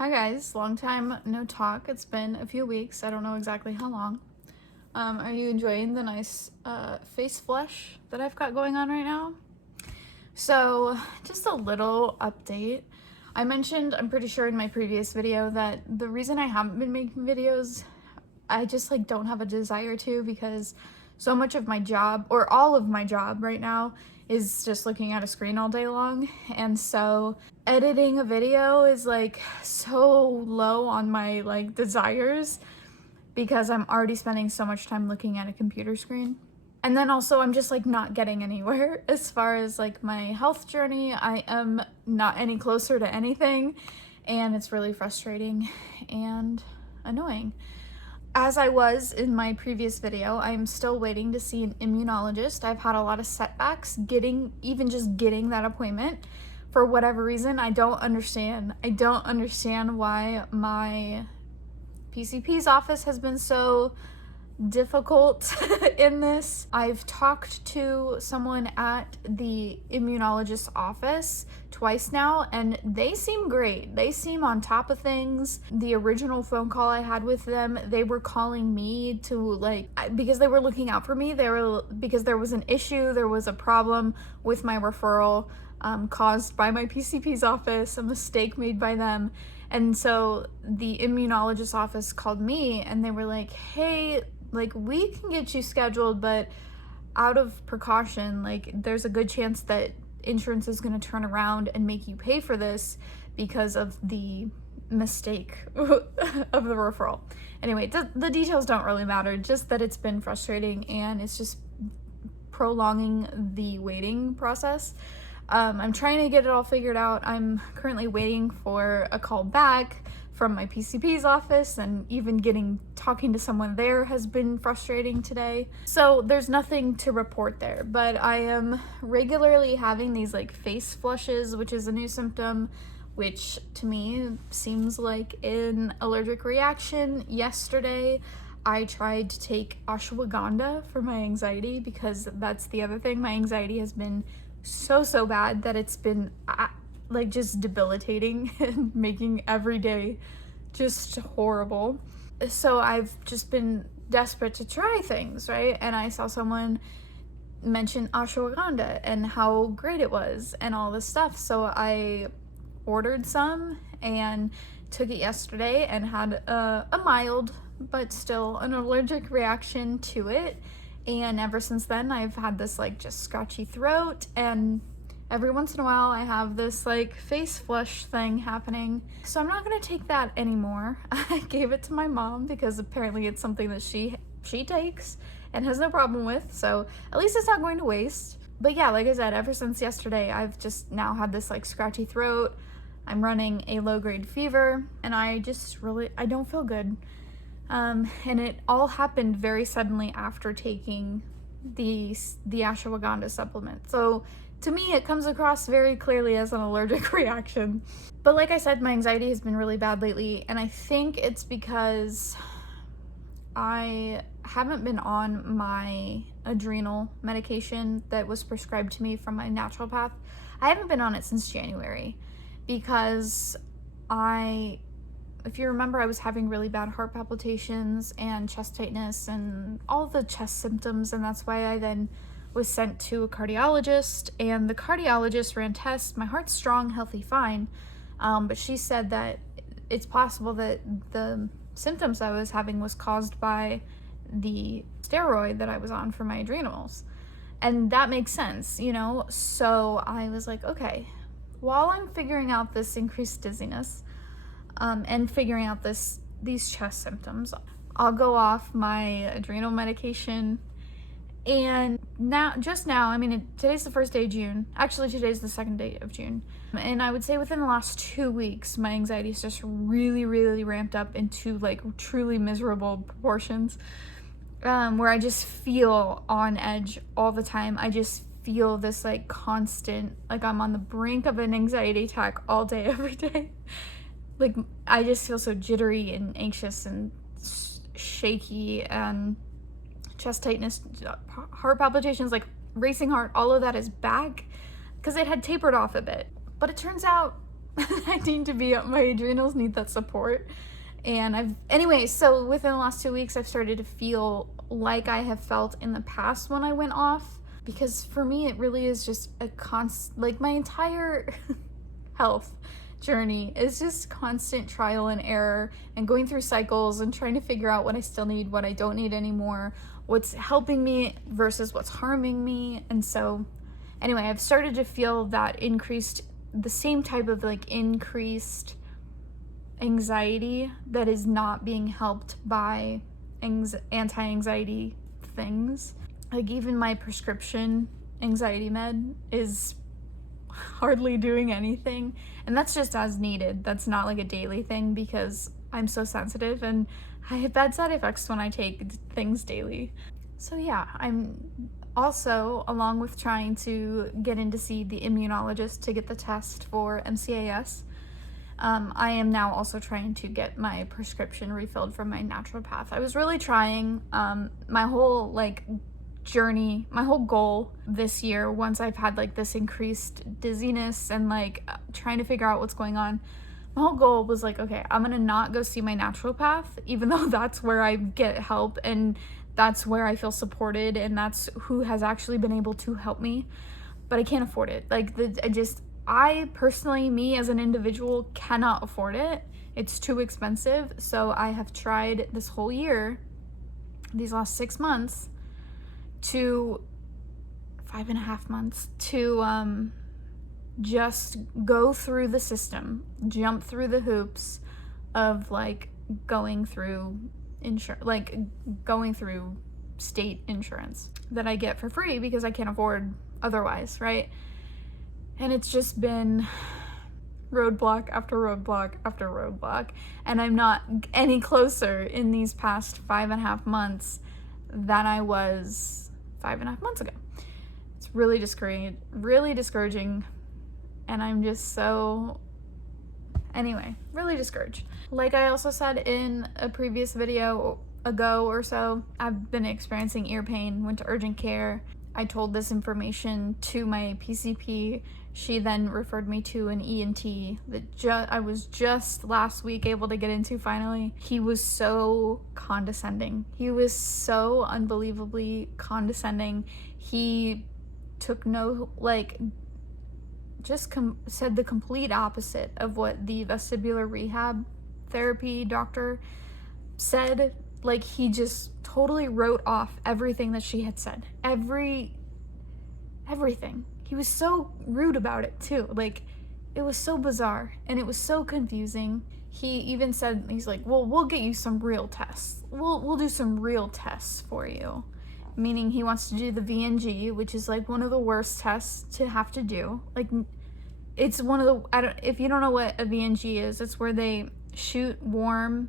Hi guys, long time no talk. It's been a few weeks. I don't know exactly how long. Are you enjoying the nice face flush that I've got going on right now? So, just a little update. I mentioned, I'm pretty sure in my previous video, that the reason I haven't been making videos, I just don't have a desire to, because so much of my job, or all of my job right now, is just looking at a screen all day long. And so editing a video is so low on my desires, because I'm already spending so much time looking at a computer screen. And then also I'm just not getting anywhere as far as my health journey. I am not any closer to anything, and it's really frustrating and annoying. As I was in my previous video, I'm still waiting to see an immunologist. I've had a lot of setbacks getting that appointment. For whatever reason, I don't understand. I don't understand why my PCP's office has been so difficult in this. I've talked to someone at the immunologist's office twice now, and they seem great. They seem on top of things. The original phone call I had with them, they were calling me to because they were looking out for me. Because there was an issue, there was a problem with my referral caused by my PCP's office, a mistake made by them. And so the immunologist's office called me and they were like, hey, we can get you scheduled, but out of precaution, there's a good chance that insurance is going to turn around and make you pay for this because of the mistake of the referral. Anyway, the details don't really matter, just that it's been frustrating and it's just prolonging the waiting process. I'm trying to get it all figured out. I'm currently waiting for a call back from my PCP's office, and even talking to someone there has been frustrating today. So there's nothing to report there, but I am regularly having these face flushes, which is a new symptom, which to me seems like an allergic reaction. Yesterday, I tried to take ashwagandha for my anxiety, because that's the other thing. My anxiety has been so bad that it's been just debilitating and making every day just horrible. So I've just been desperate to try things, right? And I saw someone mention ashwagandha and how great it was and all this stuff. So I ordered some and took it yesterday and had a mild but still an allergic reaction to it. And ever since then, I've had this just scratchy throat, and every once in a while I have this face flush thing happening. So I'm not gonna take that anymore. I gave it to my mom because apparently it's something that she takes and has no problem with, so at least it's not going to waste. But yeah, like I said, ever since yesterday, I've just now had this scratchy throat. I'm running a low-grade fever, and I don't feel good. And it all happened very suddenly after taking the ashwagandha supplement. So to me, it comes across very clearly as an allergic reaction. But like I said, my anxiety has been really bad lately, and I think it's because I haven't been on my adrenal medication that was prescribed to me from my naturopath. I haven't been on it since January because if you remember, I was having really bad heart palpitations and chest tightness and all the chest symptoms, and that's why I then was sent to a cardiologist, and the cardiologist ran tests. My heart's strong, healthy, fine, but she said that it's possible that the symptoms I was having was caused by the steroid that I was on for my adrenals, and that makes sense, So I was like, okay, while I'm figuring out this increased dizziness, and figuring out these chest symptoms, I'll go off my adrenal medication. And just now, I mean, today's the first day of June. Actually, today's the second day of June. And I would say within the last 2 weeks, my anxiety's just really, really ramped up into truly miserable proportions, where I just feel on edge all the time. I just feel this constant, I'm on the brink of an anxiety attack all day, every day. I just feel so jittery and anxious and shaky, and chest tightness, heart palpitations, racing heart, all of that is back because it had tapered off a bit. But it turns out My adrenals need that support. And so within the last 2 weeks, I've started to feel like I have felt in the past when I went off, because for me, it really is just like my entire health journey is just constant trial and error and going through cycles and trying to figure out what I still need, what I don't need anymore, what's helping me versus what's harming me. And so anyway, I've started to feel the same type of like increased anxiety that is not being helped by anti-anxiety things. Like even my prescription anxiety med is hardly doing anything, and that's just as needed. That's not like a daily thing because I'm so sensitive and I have bad side effects when I take things daily. So yeah, I'm also, along with trying to get in to see the immunologist to get the test for MCAS, I am now also trying to get my prescription refilled from my naturopath. I was really trying my whole journey, my whole goal this year, once I've had like this increased dizziness and like trying to figure out what's going on, my whole goal was like, okay, I'm gonna not go see my naturopath, even though that's where I get help and that's where I feel supported and that's who has actually been able to help me, but I can't afford it. I personally, me as an individual, cannot afford it. It's too expensive. So I have tried this whole year, these last 6 months, to 5.5 months, to just go through the system, jump through the hoops of like going through state insurance that I get for free because I can't afford otherwise, right? And it's just been roadblock after roadblock after roadblock, and I'm not any closer in these past 5.5 months than I was 5.5 months ago. It's really discouraging, and I'm just really discouraged. Like I also said in a previous video ago or so, I've been experiencing ear pain, went to urgent care. I told this information to my PCP. She then referred me to an ENT that I was just last week able to get into finally. He was so condescending. He was so unbelievably condescending. He took said the complete opposite of what the vestibular rehab therapy doctor said. Like, he just totally wrote off everything that she had said. Everything. He was so rude about it too. Like, it was so bizarre and it was so confusing. He even said, he's like, well, we'll get you some real tests. We'll do some real tests for you. Meaning he wants to do the VNG, which is like one of the worst tests to have to do. Like, it's one of the, if you don't know what a VNG is, it's where they shoot warm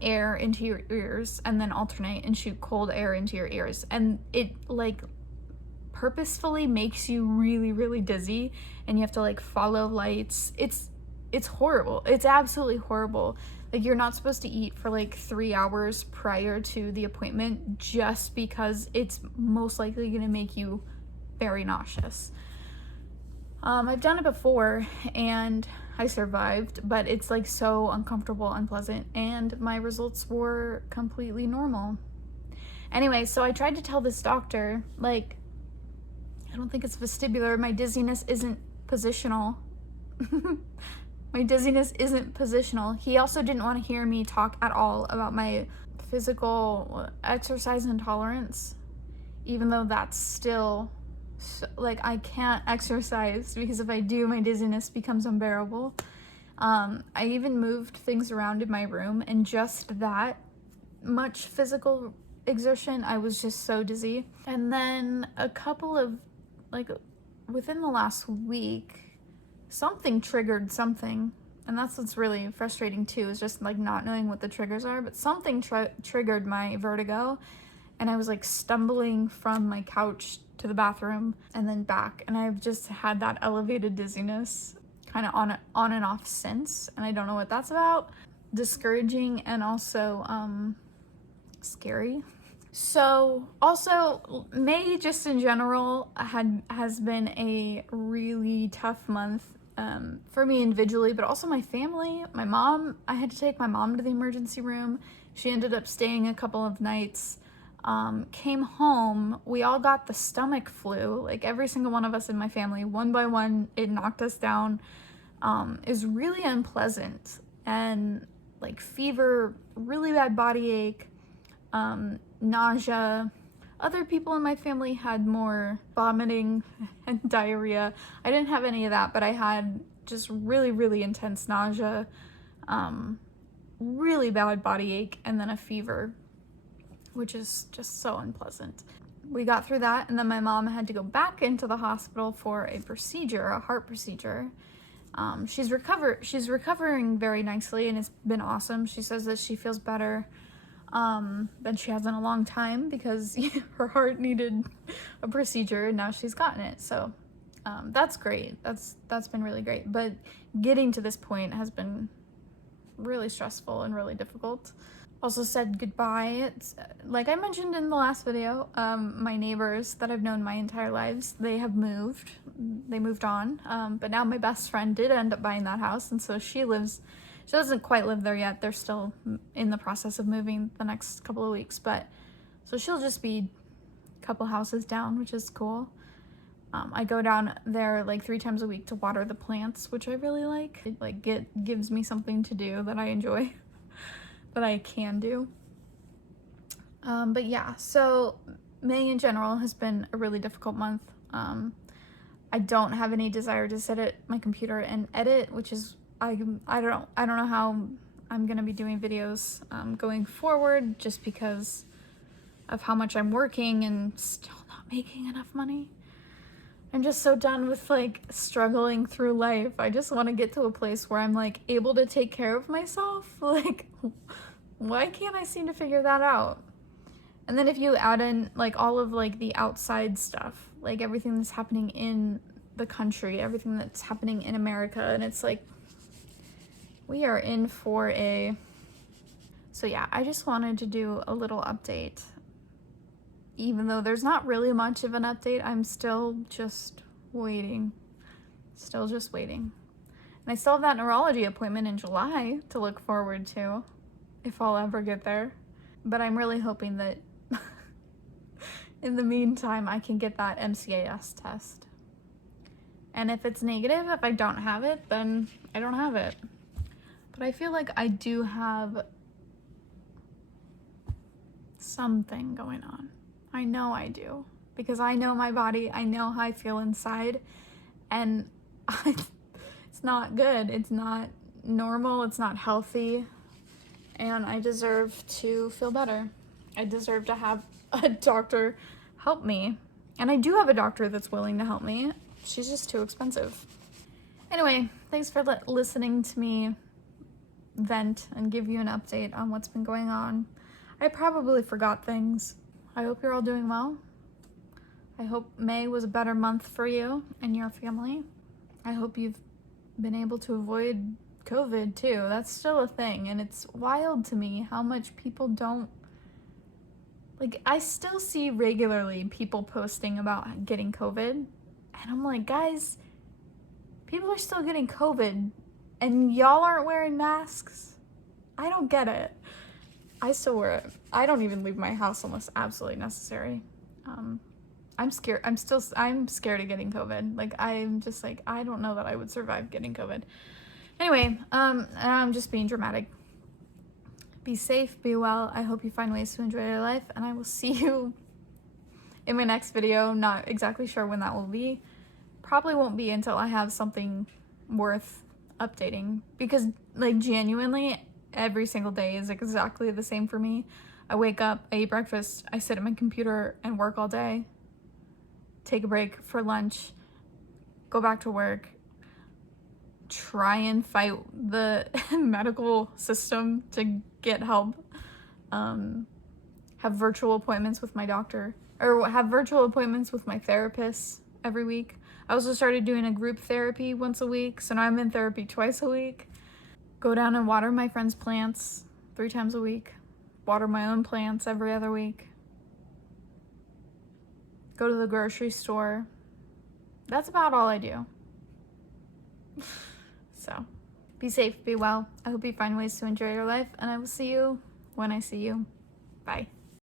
air into your ears and then alternate and shoot cold air into your ears. And it like purposefully makes you really, really dizzy and you have to like follow lights. It's horrible. It's absolutely horrible. Like, you're not supposed to eat for like 3 hours prior to the appointment just because it's most likely going to make you very nauseous. I've done it before and I survived, but it's like so uncomfortable, unpleasant, and my results were completely normal. Anyway, so I tried to tell this doctor, like, I don't think it's vestibular. My dizziness isn't positional. My dizziness isn't positional. He also didn't want to hear me talk at all about my physical exercise intolerance, even though that's still, like, I can't exercise because if I do, my dizziness becomes unbearable. I even moved things around in my room, and just that much physical exertion, I was just so dizzy. And then within the last week, something triggered something, and that's what's really frustrating too, is just like not knowing what the triggers are. But something triggered my vertigo, and I was like stumbling from my couch to the bathroom and then back, and I've just had that elevated dizziness kind of on and off since, and I don't know what that's about. Discouraging and also scary. So also, May just in general has been a really tough month for me individually, but also my family. My mom, I had to take my mom to the emergency room. She ended up staying a couple of nights. Came home, we all got the stomach flu, like every single one of us in my family, one by one, it knocked us down. Is really unpleasant, and like fever, really bad body ache, nausea. Other people in my family had more vomiting and diarrhea. I didn't have any of that, but I had just really, really intense nausea, really bad body ache, and then a fever, which is just so unpleasant. We got through that, and then my mom had to go back into the hospital for a procedure, a heart procedure. She's recovering very nicely, and it's been awesome. She says that she feels better than she has in a long time, because her heart needed a procedure, and now she's gotten it. So that's great. That's been really great. But getting to this point has been really stressful and really difficult. Also said goodbye. It's, like I mentioned in the last video, my neighbors that I've known my entire lives, they have moved. They moved on. But now my best friend did end up buying that house, and so she doesn't quite live there yet. They're still in the process of moving the next couple of weeks, but so she'll just be a couple houses down, which is cool. I go down there like 3 times a week to water the plants, which I really like. It gives me something to do that I enjoy, that I can do. But yeah, so May in general has been a really difficult month. I don't have any desire to sit at my computer and edit, which is I don't know how I'm gonna be doing videos going forward, just because of how much I'm working and still not making enough money. I'm just so done with like struggling through life. I just want to get to a place where I'm like able to take care of myself. Like, why can't I seem to figure that out? And then if you add in like all of like the outside stuff, like everything that's happening in the country, everything that's happening in America, and it's like we are in for a... So yeah, I just wanted to do a little update. Even though there's not really much of an update, I'm still just waiting. Still just waiting. And I still have that neurology appointment in July to look forward to, if I'll ever get there. But I'm really hoping that in the meantime, I can get that MCAS test. And if it's negative, if I don't have it, then I don't have it. But I feel like I do have something going on. I know I do, because I know my body, I know how I feel inside, and it's not good. It's not normal, it's not healthy, and I deserve to feel better. I deserve to have a doctor help me, and I do have a doctor that's willing to help me. She's just too expensive. Anyway, thanks for listening to me vent and give you an update on what's been going on. I probably forgot things. I hope you're all doing well. I hope May was a better month for you and your family. I hope you've been able to avoid COVID too. That's still a thing, and it's wild to me how much people don't... Like, I still see regularly people posting about getting COVID, and I'm like, guys, people are still getting COVID, and y'all aren't wearing masks? I don't get it. I still wear it. I don't even leave my house unless absolutely necessary. I'm scared. I'm scared of getting COVID. Like, I'm just like, I don't know that I would survive getting COVID. Anyway, I'm just being dramatic. Be safe, be well. I hope you find ways to enjoy your life, and I will see you in my next video. Not exactly sure when that will be. Probably won't be until I have something worth updating, because like genuinely every single day is exactly the same for me. I wake up, I eat breakfast, I sit at my computer and work all day, take a break for lunch, go back to work, try and fight the medical system to get help, have virtual appointments with my doctor, or have virtual appointments with my therapist every week. I also started doing a group therapy once a week, so now I'm in therapy twice a week. Go down and water my friends' plants 3 times a week. Water my own plants every other week. Go to the grocery store. That's about all I do. So be safe, be well. I hope you find ways to enjoy your life, and I will see you when I see you. Bye.